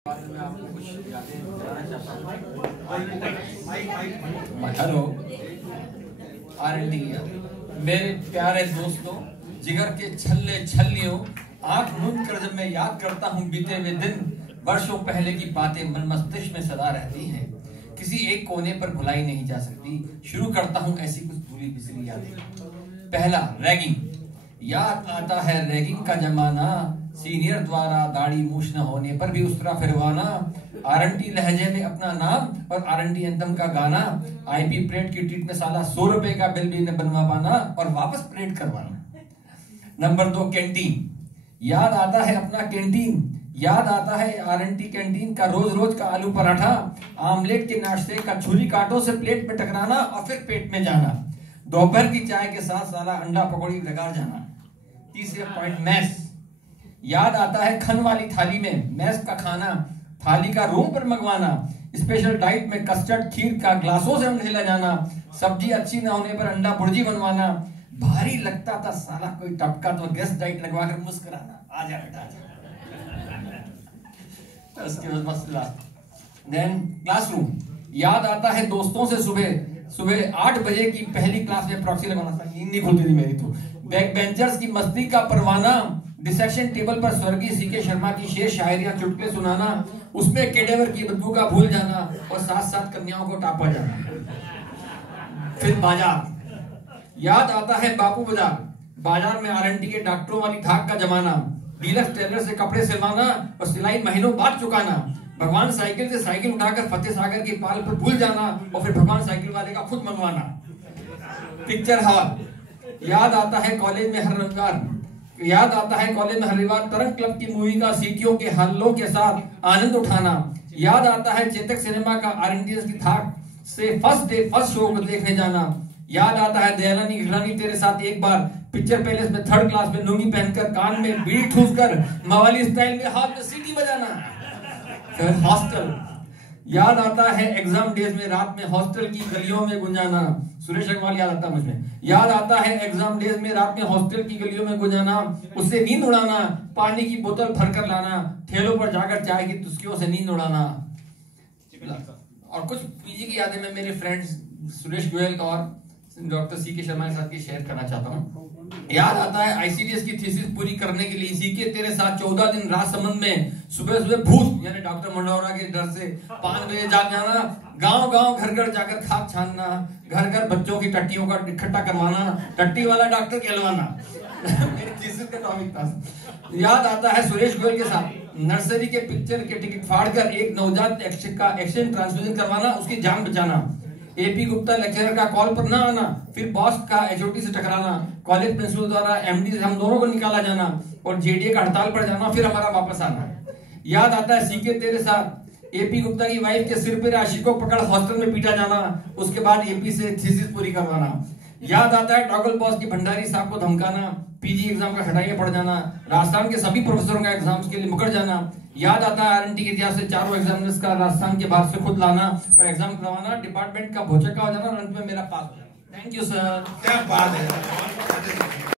Hello R&D मेरे प्यारे दोस्तों, जिगर के छल्ले छल्लियों, आंख मूंद कर जब मैं याद करता हूँ बीते हुए दिन, वर्षों पहले की बातें मन मस्तिष्क में सदा रहती हैं, किसी एक कोने पर भुलाई नहीं जा सकती। शुरू करता हूँ ऐसी कुछ भूली बिसरी यादें। पहला, रैगिंग। याद आता है रैगिंग का जमाना, सीनियर द्वारा दाढ़ी मूछ न होने पर भी उस तरह फिरवाना, R&D लहजे में अपना नाम और R&D एंथम का गाना, IP परेड की ट्रीट में साला 100 रुपए का बिल भी न बनवा पाना और वापस परेड करवाना। Number 2, canteen. याद आता है अपना कैंटीन, याद आता है R&D कैंटीन का रोज रोज का आलू पराठा, आमलेट के नाश्ते का छुरी कांटों से प्लेट में टकराना और फिर पेट में जाना, दोपहर की चाय के साथ साला अंडा पकौड़ी डकार जाना। तीसरे पॉइंट, मैस। याद आता है खन वाली थाली में मैस का खाना, थाली का रूम पर मंगवाना, स्पेशल डाइट में कस्टर्ड खीर का ग्लासों से नहला जाना, सब्जी अच्छी ना होने पर अंडा भुर्जी बनवाना, भारी लगता था साला कोई टपका तो गेस्ट डाइट लगवाकर मुस्कुराना, आजा बेटा आजा। उसके बाद मसला। Then classroom. याद आता है दोस्तों से सुबह 8 बजे की पहली क्लास में प्रॉक्सी लगवाना था, नींद नहीं खुलती थी मेरी तो। बैक बेंचर्स की मस्ती का परवाना, डिसेक्शन टेबल पर स्वर्गीय CK शर्मा की शेर शायरियां चुटकुले सुनाना, उसमें केडेवर की बदबू का भूल जाना और साथ साथ कन्याओं को टापा जाना। फिर बाजार। याद आता है बापू बाजार में R&D के डॉक्टरों वाली धाक का जमाना, डीलक्स टेलर से कपड़े सिलवाना और सिलाई महीनों बाद चुकाना, भगवान साइकिल से साइकिल उठाकर फतेह सागर की पाल पर भूल जाना और फिर भगवान साइकिल वाले का खुद मंगवाना। Picture hall. याद आता है कॉलेज में हर रविवार तरंग क्लब की मूवी का सीटियों के हल्लों के साथ आनंद उठाना। याद आता है चेतक सिनेमा का R&D की धाक से फर्स्ट शो को देखने जाना। याद आता है दयालानी गिलानी तेरे साथ एक बार पिक्चर पैलेस में 3rd क्लास में लुंगी पहनकर कान में बीड़ी ठूसकर मवाली स्टाइल में हाथ में सीटी बजाना। फिर हॉस्टल। याद आता है एग्जाम डेज में रात में हॉस्टल की गलियों में गुंजाना, सुरेश अग्रवाल याद आता है मुझे। याद आता है एग्जाम डेज में रात में हॉस्टल की गलियों में गुंजाना, उससे नींद उड़ाना, पानी की बोतल भरकर लाना, ठेलों पर जाकर चाय की तुस्कियों से नींद उड़ाना। और कुछ पीजी की यादें मैं मेरे फ्रेंड्स सुरेश गोयल और डॉक्टर CK शर्मा के साथ की शेयर करना चाहता हूँ। याद आता है ICDS की थीसिस पूरी करने के लिए CK तेरे साथ 14 दिन राजसमंद में सुबह भूत यानी डॉक्टर मंडौरा के डर से 5 बजे जाग जाना, गांव घर जाकर खाद छानना, घर बच्चों की टट्टियों का इकट्ठा करवाना, टट्टी वाला डॉक्टर कहलवाना। मेरी थीसिस का टॉपिक था। याद आता है सुरेश गोयल के साथ नर्सरी के पिक्चर के टिकट फाड़कर एक नवजात का एक्शन ट्रांसफ्यूजन करवाना, उसकी जान बचाना। AP गुप्ता लेक्चरर का कॉल पर ना आना, फिर बॉस का HOD से टकराना, कॉलेज प्रिंसिपल द्वारा MD से हम दोनों को निकाला जाना और JDA का हड़ताल पर जाना, फिर हमारा वापस आना। याद आता है CK तेरे साथ AP गुप्ता की वाइफ के सिर पर आशिक को पकड़ हॉस्टल में पीटा जाना, उसके बाद AP से थीसिस पूरी करवाना। याद आता है टॉगल बॉस की भंडारी साहब को धमकाना, PG एग्जाम का हटाइए पड़ जाना, राजस्थान के सभी प्रोफेसरों का एग्जाम्स के लिए मुकर जाना। याद आता है R&D के इतिहास से 4 एग्जामिनर्स का राजस्थान के बाहर से खुद लाना और एग्जाम करवाना, डिपार्टमेंट का भोचक्का हो जाना और अंत में मेरा पास हो जाना। Thank you sir. क्या बात है।